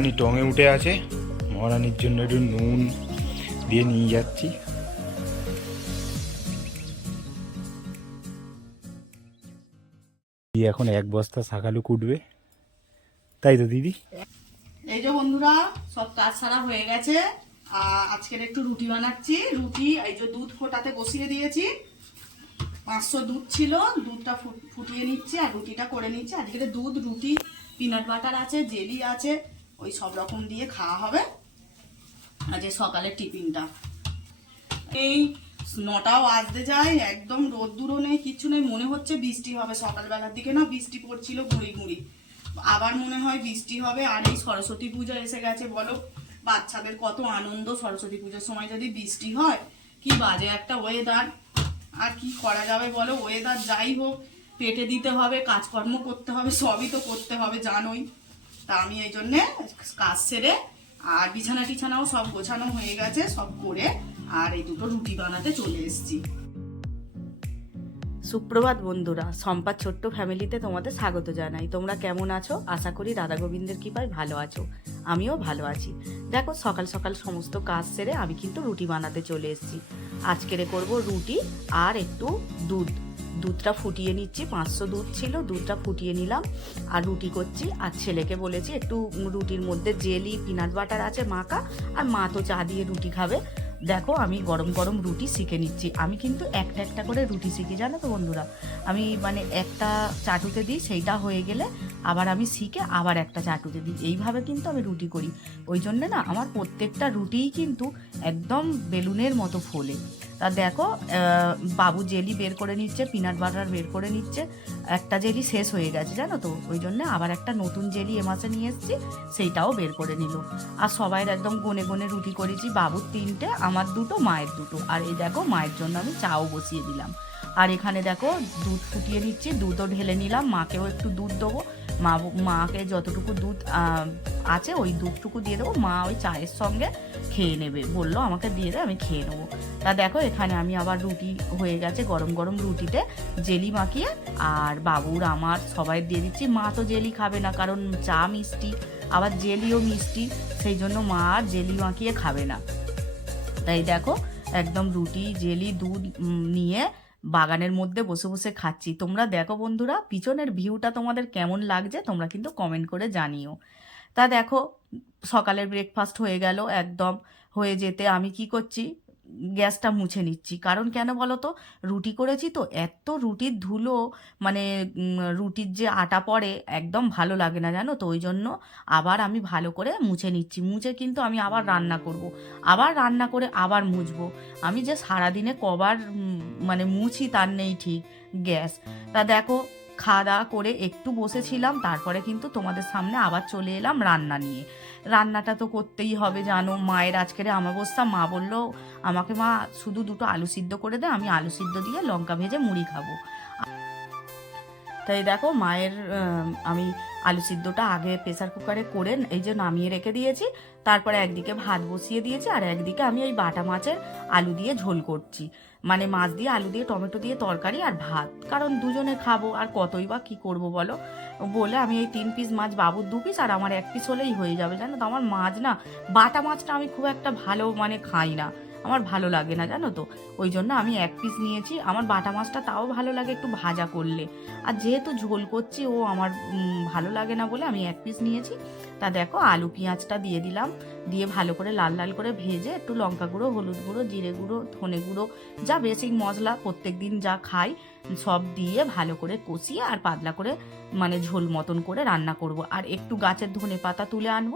মহারানী টঙে উঠে আছে। মহারানীর জন্য একটু নুন দিয়ে নিয়ে যাচ্ছি। এখন এক বস্তা শাকালু কুটবে। তাই তো দিদি? এই যে বন্ধুরা, সব কাজ সারা হয়ে গেছে। আজকের একটু রুটি বানাচ্ছি। রুটি, এই যে দুধ ফোটাতে বসিয়ে দিয়েছি। পাঁচশো দুধ ছিল, দুধটা ফুটিয়ে নিচ্ছি আর রুটিটা করে নিচ্ছি। আজকের দুধ, রুটি পিনাট বাটার আছে জেলি আছে। ওই সব রকম দিয়ে খাওয়া হবে। আজ এই সকালের টিফিনটা। এই নটাও আসতে যায়, একদম রোদ্দুরও নেই, কিচ্ছু নেই। মনে হচ্ছে বৃষ্টি হবে সকালবেলার দিকে। না, বৃষ্টি পড়ছিল গুঁড়ি গুঁড়ি আবার মনে হয় বৃষ্টি হবে। আর এই সরস্বতী পূজা এসে গেছে, বলো। বাচ্চাদের কত আনন্দ সরস্বতী পুজোর সময় যদি বৃষ্টি হয়। কি বাজে একটা ওয়েদার আর কি করা যাবে বলো? ওয়েদার যাই হোক, পেটে দিতে হবে, কাজকর্ম করতে হবে, সবই তো করতে হবে, জানোই। তা আমি এই জন্যে কাজ সেরে আর বিছানা টিছানাও সব গোছানো হয়ে গেছে, সব করে আর এই দুটো রুটি বানাতে চলে এসেছি। সুপ্রভাত বন্ধুরা সম্পাদ ছোট্ট ফ্যামিলিতে তোমাদের স্বাগত জানাই। তোমরা কেমন আছো? আশা করি রাধা গোবিন্দের কৃপায় ভালো আছো। আমিও ভালো আছি। দেখো, সকাল সকাল সমস্ত কাজ সেরে আমি কিন্তু রুটি বানাতে চলে এসেছি। আজকেরে করব রুটি আর একটু দুধ। দুধটা ফুটিয়ে নিচ্ছি, পাঁচশো দুধ ছিল, দুধটা ফুটিয়ে নিলাম, আর রুটি করছি। আর ছেলেকে বলেছি, একটু রুটির মধ্যে জেলি পিনাট বাটার আছে, মাখা, আর মা তো চা দিয়ে রুটি খাবে। দেখো, আমি গরম গরম রুটি শিখে নিচ্ছি। আমি কিন্তু একটা একটা করে রুটি শিখি, জানো তো বন্ধুরা? আমি মানে একটা চাটুতে দিই, সেইটা হয়ে গেলে আবার আমি শিখে আবার একটা চাটুতে দিই। এইভাবে কিন্তু আমি রুটি করি। ওই জন্যে না, আমার প্রত্যেকটা রুটিই কিন্তু একদম বেলুনের মতো ফোলে। তা দেখো বাবু জেলি বের করে নিচ্ছে, পিনাট বাটার বের করে নিচ্ছে, একটা জেলি শেষ হয়ে গেছে, জানো তো? ওই জন্য আবার একটা নতুন জেলি এ মাসে নিয়ে এসেছি, সেইটাও বের করে নিল। আর সবাই একদম গনে গনে রুটি করেছি, বাবুর তিনটে, আমার দুটো, মায়ের দুটো। আর এই দেখো, মায়ের জন্য আমি চাও বসিয়ে দিলাম। আর এখানে দেখো, দুধ ফুটিয়ে নিচ্ছি, দুধও ঢেলে নিলাম, মাকেও একটু দুধ দেবো। মা মাকে যতটুকু দুধ আছে ওই দুধটুকু দিয়ে দেবো। মা ওই চায়ের সঙ্গে খেয়ে নেবে। বলল, আমাকে দিয়ে দে, আমি খেয়ে নেব। তা দেখো, এখানে আমি আবার রুটি হয়ে গেছে গরম গরম রুটিতে, জেলি মাখিয়ে আর বাবুর, আমার সবাই দিয়ে দিচ্ছি। মা তো জেলি খাবে না, কারণ চা মিষ্টি, আবার জেলিও মিষ্টি, সেই জন্য মা আর জেলি মাখিয়ে খাবে না। তাই দেখো, একদম রুটি, জেলি, দুধ নিয়ে বাগানের মধ্যে বসে বসে খাচ্ছি। তোমরা দেখো বন্ধুরা, পিছনের ভিউটা তোমাদের কেমন লাগছে তোমরা কিন্তু কমেন্ট করে জানিও। তা দেখো, সকালের ব্রেকফাস্ট হয়ে গেল, একদম হয়ে যেতে আমি কি করছি? গ্যাসটা মুছে নিচ্ছি। কারণ কেন বলো তো রুটি করেছি তো, এত রুটির ধুলো মানে রুটির যে আটা পড়ে, একদম ভালো লাগে না জানো তো? ওই জন্য আবার আমি ভালো করে মুছে নিচ্ছি। মুছে কিন্তু আমি আবার রান্না করব। আবার রান্না করে আবার মুছবো। আমি যে সারাদিনে কবার মানে মুছি তার নেই ঠিক গ্যাস। তা দেখো খাওয়া দাওয়া করে একটু বসেছিলাম, তারপরে কিন্তু তোমাদের সামনে আবার চলে এলাম রান্না নিয়ে। রান্নাটা তো করতেই হবে, জানো, মায়ের আজকের আমাবস্যা মা বলল, আমাকে মা শুধু দুটো আলু সিদ্ধ করে দে, আমি আলু সিদ্ধ দিয়ে লঙ্কা ভেজে মুড়ি খাব। তাই দেখো, মায়ের আমি আলু সিদ্ধটা আগে প্রেসার কুকারে করে এই যে নামিয়ে রেখে দিয়েছি। তারপরে একদিকে ভাত বসিয়ে দিয়েছি আর একদিকে আমি ওই বাটা মাছের আলু দিয়ে ঝোল করছি। মানে মাছ দিয়ে আলু দিয়ে, টমেটো দিয়ে তরকারি আর ভাত। কারণ দুজনে খাব আর কতই বা কী করব বলো? বলে আমি এই তিন পিস মাছ, বাবুর দু পিস আর আমার এক পিস হলেই হয়ে যাবে। জানো তো, আমার মাছ না, বাটা মাছটা আমি খুব একটা ভালো মানে খাই না। আমার ভালো লাগে না, জানো তো। ওই জন্য আমি এক পিস নিয়েছি। আমার বাটা মাছটা তাও ভালো লাগে একটু ভাজা করলে। আর যেহেতু ঝোল করছি, ও আমার ভালো লাগে না বলে আমি এক পিস নিয়েছি। তা দেখো, আলু পেঁয়াজটা দিয়ে দিলাম। দিয়ে ভালো করে লাল লাল করে ভেজে একটু লঙ্কা গুঁড়ো, হলুদ গুঁড়ো, জিরে গুঁড়ো, ধনে গুঁড়ো, যা বেসিক মশলা প্রত্যেক দিন যা খাই, সব দিয়ে ভালো করে কষিয়ে আর পাতলা করে মানে ঝোল মতন করে রান্না করব। আর একটু গাছের ধনে পাতা তুলে আনব,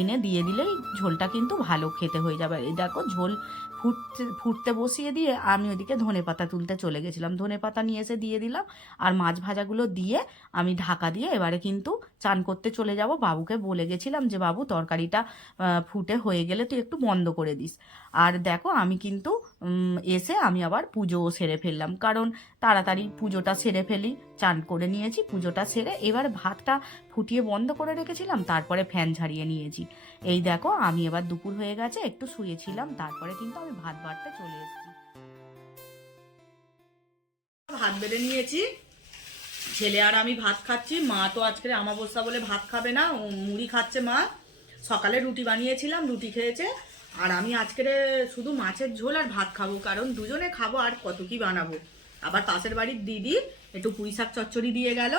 এনে দিয়ে দিলেই ঝোলটা কিন্তু ভালো খেতে হয়ে যাবে। এই দেখো ঝোল ফুটতে ফুটতে বসিয়ে দিয়ে আমি ওদিকে ধনে পাতা তুলতে চলে গেছিলাম। ধনে পাতা নিয়ে এসে দিয়ে দিলাম আর মাছ ভাজাগুলো দিয়ে আমি ঢাকা দিয়ে এবারে কিন্তু চান করতে চলে যাব। বাবুকে বলে গেছিলাম যে, বাবু, তরকারিটা ফুটে হয়ে গেলে তুই একটু বন্ধ করে দিস। আর দেখো আমি কিন্তু এসে আমি আবার পুজোও সেরে ফেললাম। কারণ তাড়াতাড়ি পুজোটা সেরে ফেলি, চান করে নিয়েছি, পুজোটা সেরে এবার ভাতটা ফুটিয়ে বন্ধ করে রেখেছিলাম, তারপরে ফ্যান ঝাড়িয়ে নিয়েছি। এই দেখো আমি এবার দুপুর হয়ে গেছে, একটু শুয়েছিলাম, তারপরে কিন্তু আমি ভাত বাড়তে চলে এসেছি। ভাত বেড়ে নিয়েছি। ছেলে আর আমি ভাত খাচ্ছি। মা তো আজকে আমাবস্যা বলে ভাত খাবে না মুড়ি খাচ্ছে মা। সকালে রুটি বানিয়েছিলাম, রুটি খেয়েছে। আর আমি আজকে শুধু মাছের ঝোল আর ভাত খাব, কারণ দুজনে খাব আর কত কি বানাবো। আবার পাশের বাড়ির দিদি একটু পুঁই শাক চচ্চড়ি দিয়ে গেল।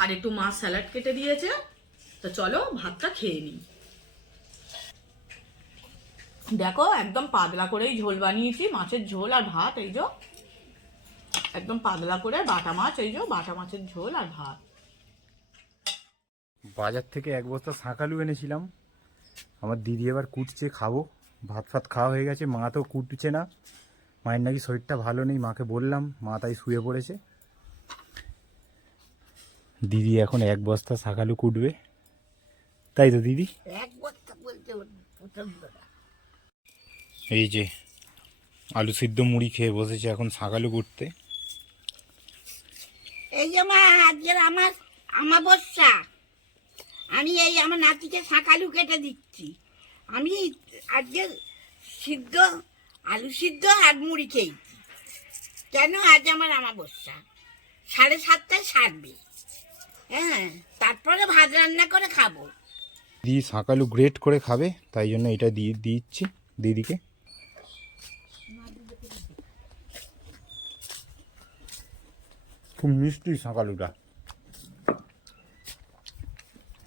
আর একটু মাছ স্যালাড কেটে দিয়েছে। তো চলো ভাতটা খেয়ে নিই। দেখো একদম পাতলা করেই ঝোল বানিয়েছি মাছের ঝোল আর ভাত এই যে। একদম পাতলা করে বাটা মাছ এই যে বাটা মাছের ঝোল আর ভাত। বাজার থেকে এক বস্তা শাঁকালু এনেছিলাম। আমার দিদি এবার কুটছে খাব। ভাত ফাত খাওয়া হয়ে গেছে মা তো কুটছে না। মায়ের নাকি শরীরটা ভালো নেই মাকে বললাম মা তাই শুয়ে পড়েছে। দিদি এখন এক বস্তা শাঁকালু কুটবে। তাই তো দিদি? এক বস্তা বলতে এই যে আলু সিদ্ধ মুড়ি খেয়ে বসেছে এখন শাঁকালু কুটতে এই যে মা আজকের আমার আমাবস্যা আমি এই আমার নাতিকে শাঁকালু কেটে দিচ্ছি। আমি আজকে সিদ্ধ আলু সিদ্ধ আর মুড়ি খেয়েছি। কেন আজ আমার আমাবস্যা সাড়ে সাতটায় সারবে। হ্যাঁ তারপরে ভাত রান্না করে খাব। দিদি শাঁকালু গ্রেট করে খাবে তাই জন্য এটা দিয়ে দিচ্ছি দিদিকে। খুব মিষ্টি শাঁকালুটা।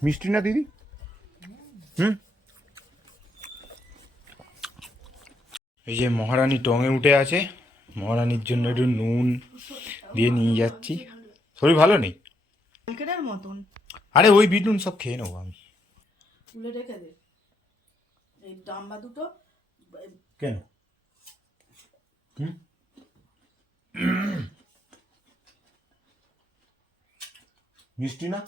মিষ্টি না দিদি? হুম? এই যে মহারানী টঙে উঠে আছে মহারানীর জন্য একটু নুন দিয়ে নিয়ে যাচ্ছি। শরীর ভালো নেই? মতন। আরে ওই বিট নুন সব খেয়ে নেব আমি। তুলে রেখে দে। এই ডাম্বা দুটো। কেন? হুম? মিষ্টি না?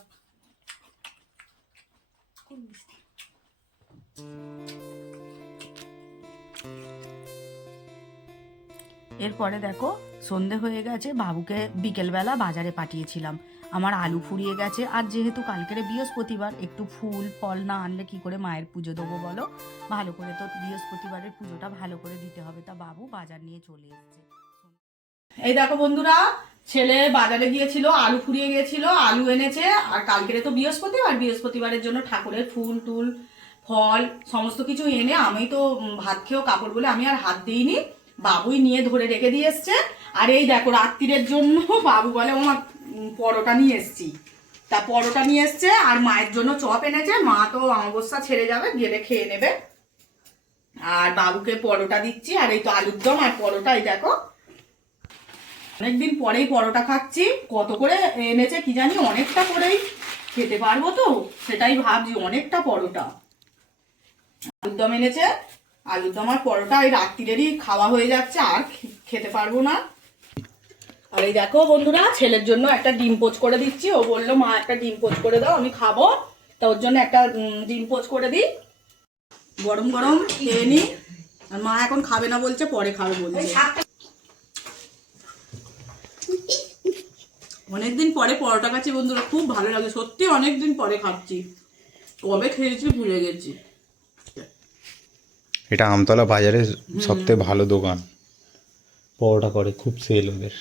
এরপরে দেখো সন্ধে হয়ে গেছে বাবুকে বিকেলবেলা বাজারে পাঠিয়েছিলাম। আমার আলু ফুরিয়ে গেছে আর যেহেতু কালকের বৃহস্পতিবার একটু ফুল ফল না আনলে কি করে মায়ের পুজো দেবো বলো? ভালো করে তো বৃহস্পতিবারের পুজোটা ভালো করে দিতে হবে। তা বাবু বাজার নিয়ে চলে এসেছে। এই দেখো বন্ধুরা ছেলে বাজারে গিয়েছিল, আলু ফুরিয়ে গিয়েছিল, আলু এনেছে, আর কালকের তো বৃহস্পতিবার বৃহস্পতিবারের জন্য ঠাকুরের ফুল, টুল, ফল, সমস্ত কিছু এনে আমি তো ভাত খেয়েও কাপড় বলে আমি আর হাত দিইনি। বাবুই নিয়ে ধরে রেখে দিয়ে এসছে। আর এই দেখো, রাত্রিরের জন্য বাবু বলে আমার পরোটা নিয়ে এসছি। তা পরোটা নিয়ে এসছে, আর মায়ের জন্য চপ এনেছে। মা তো অমাবস্যা ছেড়ে যাবে, গেলে খেয়ে নেবে। আর বাবুকে পরোটা দিচ্ছি, আর এই তো আলুর দম, আর পরোটা এই দেখো। অনেকদিন পরেই পরোটা খাচ্ছি। কত করে এনেছে কি জানি, অনেকটা করেই খেতে পারব তো। সেটাই ভাবছি, অনেকটা পরোটা। আলুর দম এনেছে। আলুর দম আর পরোটা ওই রাত্রিরেরই খাওয়া হয়ে যাচ্ছে, আর খেতে পারব না। আর এই দেখো বন্ধুরা, ছেলের জন্য একটা ডিম পোচ করে দিচ্ছি। ও বলল, মা, একটা ডিম পোচ করে দাও, আমি খাব। তা ওর জন্য একটা ডিম পোচ করে দিই। গরম গরম খেয়ে নি। আর মা এখন খাবে না বলছে, পরে খাবে বলছে। অনেকদিন পরে পরোটা খাচ্ছি বন্ধুরা খুব ভালো লাগে। সত্যি অনেকদিন পরে খাচ্ছি। কবে খেয়েছি ভুলে গেছি। এটা আমতলা বাজারের সবথেকে ভালো দোকান। পরোটা করে খুব সেল ওদের।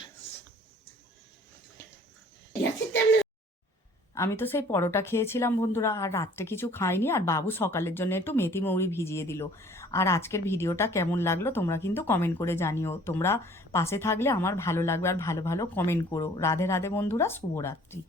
আমি তো সেই পরোটা খেয়েছিলাম বন্ধুরা, আর রাত্রে কিছু খাইনি, আর বাবু সকালের জন্য একটু মেথি মৌরি ভিজিয়ে দিল। আর আজকের ভিডিওটা কেমন লাগল তোমরা কিন্তু কমেন্ট করে জানিও। তোমরা পাশে থাকলে আমার ভালো লাগবে, আর ভালো ভালো কমেন্ট করো। রাধে রাধে বন্ধুরা, শুভরাত্রি।